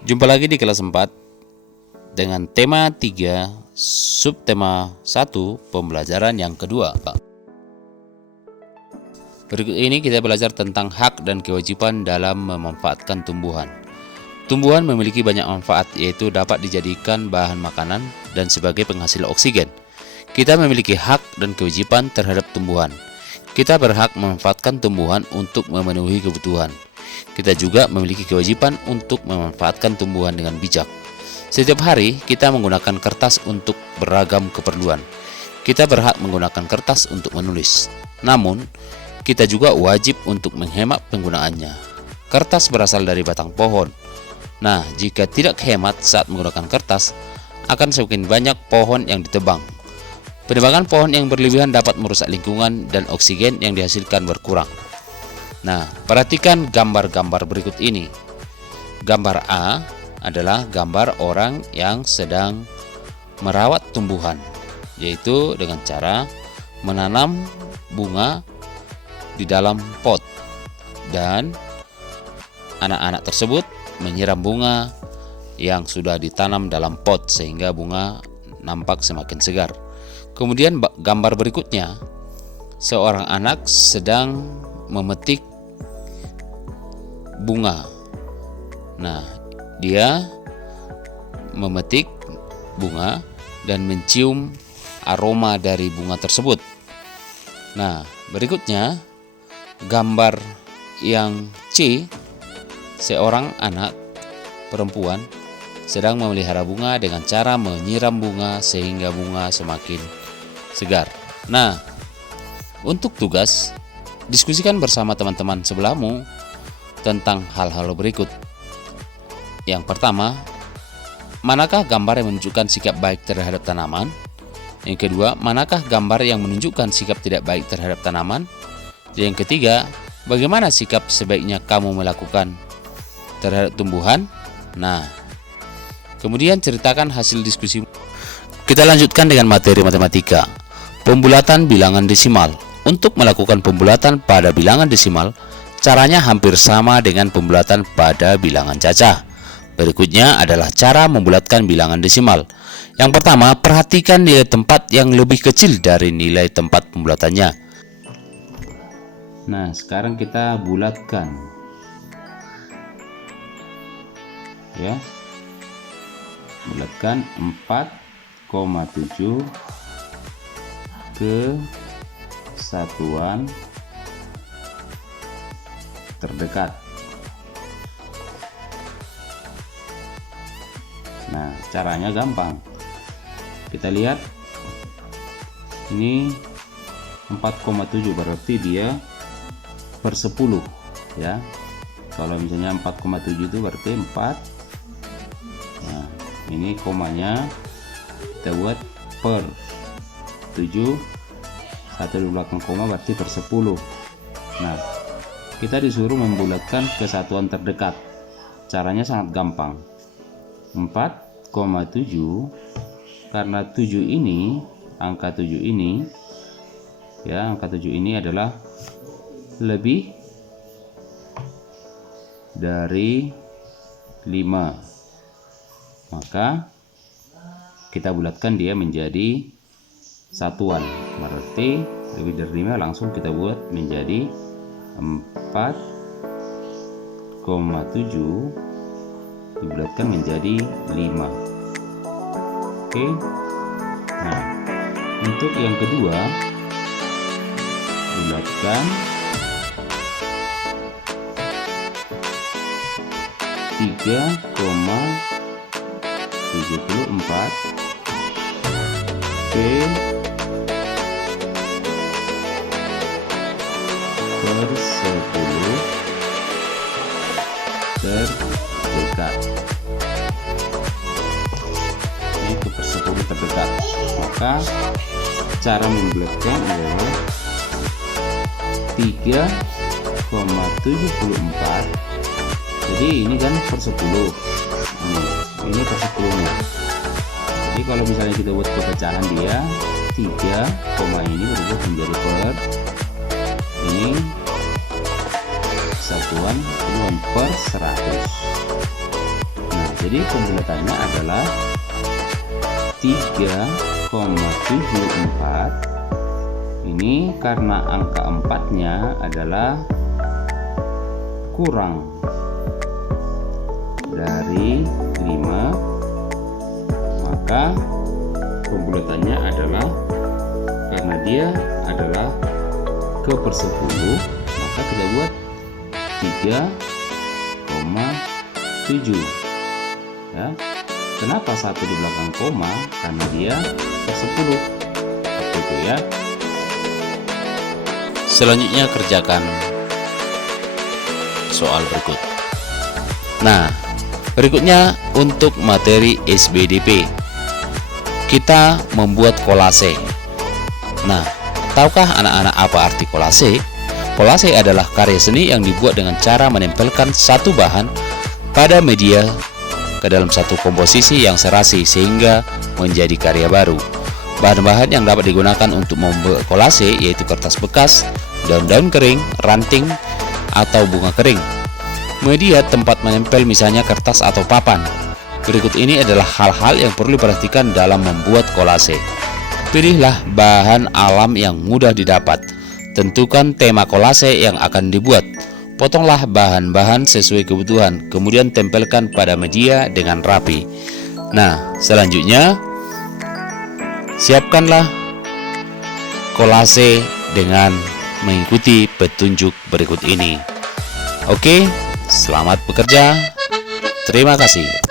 Jumpa lagi di kelas 4 dengan tema 3, subtema 1, pembelajaran yang kedua. Berikut ini kita belajar tentang hak dan kewajiban dalam memanfaatkan tumbuhan. Tumbuhan memiliki banyak manfaat, yaitu dapat dijadikan bahan makanan dan sebagai penghasil oksigen. Kita memiliki hak dan kewajiban terhadap tumbuhan. Kita berhak memanfaatkan tumbuhan untuk memenuhi kebutuhan. Kita juga memiliki kewajiban untuk memanfaatkan tumbuhan dengan bijak. Setiap hari kita menggunakan kertas untuk beragam keperluan. Kita berhak menggunakan kertas untuk menulis. Namun, kita juga wajib untuk menghemat penggunaannya. Kertas berasal dari batang pohon. Nah, jika tidak hemat saat menggunakan kertas, akan semakin banyak pohon yang ditebang. Penebangan pohon yang berlebihan dapat merusak lingkungan dan oksigen yang dihasilkan berkurang. Nah, perhatikan gambar-gambar berikut ini. Gambar A adalah gambar orang yang sedang merawat tumbuhan, yaitu dengan cara menanam bunga di dalam pot, dan anak-anak tersebut menyiram bunga yang sudah ditanam dalam pot sehingga bunga nampak semakin segar. Kemudian gambar berikutnya, seorang anak sedang memetik bunga. Nah, dia memetik bunga dan mencium aroma dari bunga tersebut. Nah, berikutnya gambar yang C, seorang anak perempuan sedang memelihara bunga dengan cara menyiram bunga sehingga bunga semakin segar. Nah, untuk tugas, diskusikan bersama teman-teman sebelahmu tentang hal-hal berikut. Yang pertama, manakah gambar yang menunjukkan sikap baik terhadap tanaman? Yang kedua, manakah gambar yang menunjukkan sikap tidak baik terhadap tanaman? Yang ketiga, bagaimana sikap sebaiknya kamu melakukan terhadap tumbuhan? Nah, kemudian ceritakan hasil diskusi. Kita lanjutkan dengan materi matematika. Pembulatan bilangan desimal. Untuk melakukan pembulatan pada bilangan desimal, caranya hampir sama dengan pembulatan pada bilangan cacah. Berikutnya adalah cara membulatkan bilangan desimal. Yang pertama, perhatikan nilai tempat yang lebih kecil dari nilai tempat pembulatannya. Nah, sekarang kita bulatkan. Ya. Bulatkan 4,7 ke satuan terdekat. Nah, caranya gampang. Kita lihat ini 4,7 berarti dia per 10 ya. Kalau misalnya 4,7 itu berarti 4. Nah, ini komanya kita buat per 7, satu di belakang koma berarti per 10. Nah, kita disuruh membulatkan ke satuan terdekat. Caranya sangat gampang. 4,7 karena 7 ini, angka 7 ini ya, angka 7 ini adalah lebih dari 5. Maka kita bulatkan dia menjadi satuan. Berarti lebih dari 5 langsung kita buat menjadi 4,7 dibulatkan menjadi 5. Oke. Nah, untuk yang kedua, bulatkan 3,74 ke per 10 terdekat. Ini ke per 10 terdekat. Maka cara membulatkan adalah 3,74. Jadi ini kan per 10. Ini per 10 nya. Jadi kalau misalnya kita buat pecahan dia 3, ini berubah menjadi per ini satuan per 100. Nah, jadi pembulatannya adalah 3,74. Ini karena angka 4-nya adalah kurang dari 5, maka pembulatannya adalah, karena dia adalah ke per 10, maka kita buat 3,7 ya. Kenapa satu di belakang koma? Karena dia per 10 seperti itu ya. Selanjutnya kerjakan soal berikut. Nah, berikutnya untuk materi SBDP, kita membuat kolase. Nah, tahukah anak-anak apa arti kolase? Kolase adalah karya seni yang dibuat dengan cara menempelkan satu bahan pada media ke dalam satu komposisi yang serasi sehingga menjadi karya baru. Bahan-bahan yang dapat digunakan untuk membuat kolase yaitu kertas bekas, daun-daun kering, ranting, atau bunga kering. Media tempat menempel misalnya kertas atau papan. Berikut ini adalah hal-hal yang perlu diperhatikan dalam membuat kolase. Pilihlah bahan alam yang mudah didapat. Tentukan tema kolase yang akan dibuat. Potonglah bahan-bahan sesuai kebutuhan, kemudian tempelkan pada media dengan rapi. Nah, selanjutnya siapkanlah kolase dengan mengikuti petunjuk berikut ini. Oke, selamat bekerja. Terima kasih.